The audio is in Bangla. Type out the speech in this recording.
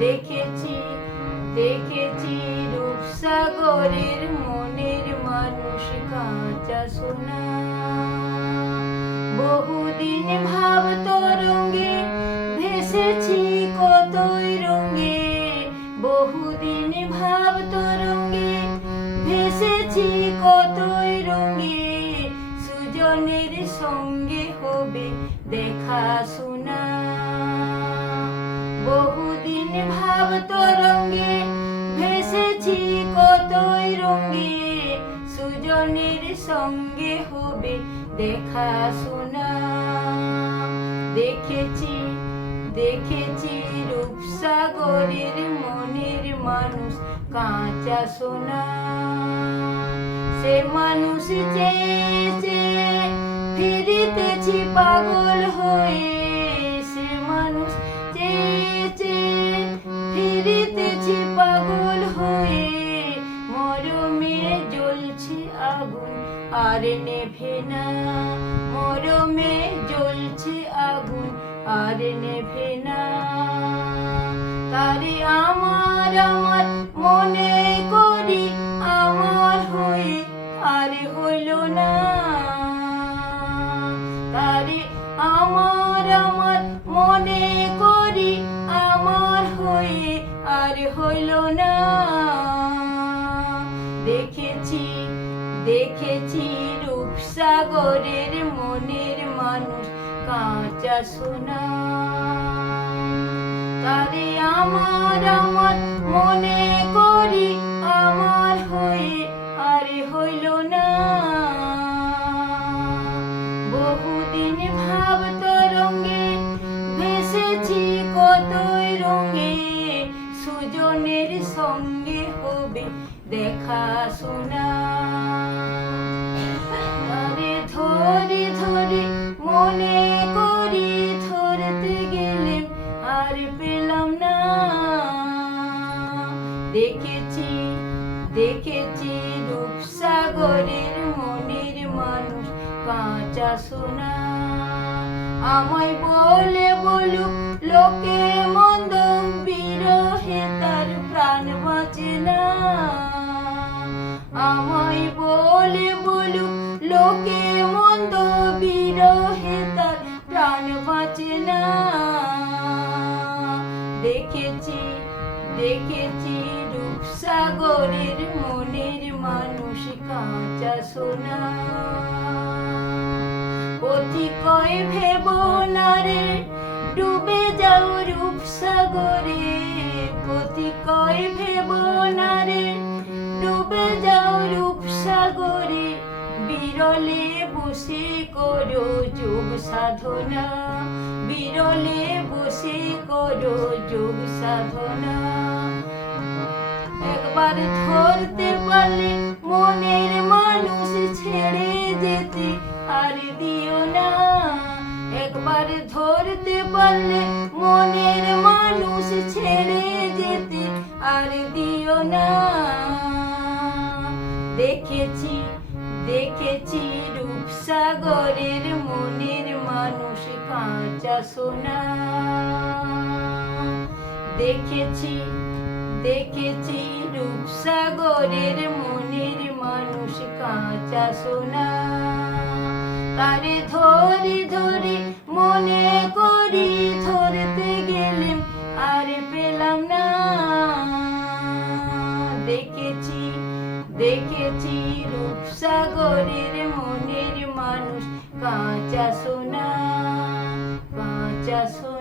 দেখেছি দেখেছি রূপসাগরের মনের মানুষ কাঁচা সোনা। বহুদিন ভাব সুজনের সঙ্গে হবে দেখা শোনা। বহুদিন ভাব তরঙ্গে ভেসেছি কতই রঙে। সুজনের সঙ্গে হবে দেখা শোনা। দেখেছি দেখেছি রূপসাগরের মনের মানুষ কাঁচা সোনা। সে মানুষ চেয়েছে পাগল হয়ে সে মানুষ চেয়েছে ফিরিতেছি পাগল হয়ে। মরমে জ্বলছে আগুন, আর নেভে না। মরমে জ্বলছে আগুন, আর নেভে না। তারে আমার আমার দেখেছি দেখেছি রূপসাগরের মনের মানুষ। কাঁচা সোনা তারে আমার আমার মনে করি সঙ্গে হবে, দেখা শোনা। ধরে ধরে মনে করি ধরতে গেলে আর পেলাম না। দেখেছি দেখেছি রূপসাগরের মনের মানুষ কাঁচা সোনা। আমায় বলে বলুক, লোকে মন্দ বিরহে প্রাণ বাঁচে না। দেখেছি দেখেছি রূপসাগরের মনের মানুষ কাঁচা সোনা। কয় ভেব রে, ডুবে যাও রূপসাগরে কয় ভেব রে, ডুবে যাও রূপসাগরে বিরলে বসে করো যোগ সাধনা। বিরলে বসে করো যোগ সাধনা। একবার ধরতে পারলে মনের মানুষ ছেড়ে যেতে আর দিও না। একবার ধরতে পারলে মনের মানুষ ছেড়ে যেতে আর দিও না। দেখেছি দেখেছি রূপসাগরের মনের মানুষ কাঁচা সোনা। দেখেছি দেখেছি রূপসাগরের মনের মানুষ কাঁচা সোনা। তারে ধরে ধরে দেখেছি রূপসাগরের মনের মানুষ কাঁচা সোনা কাঁচা সোনা।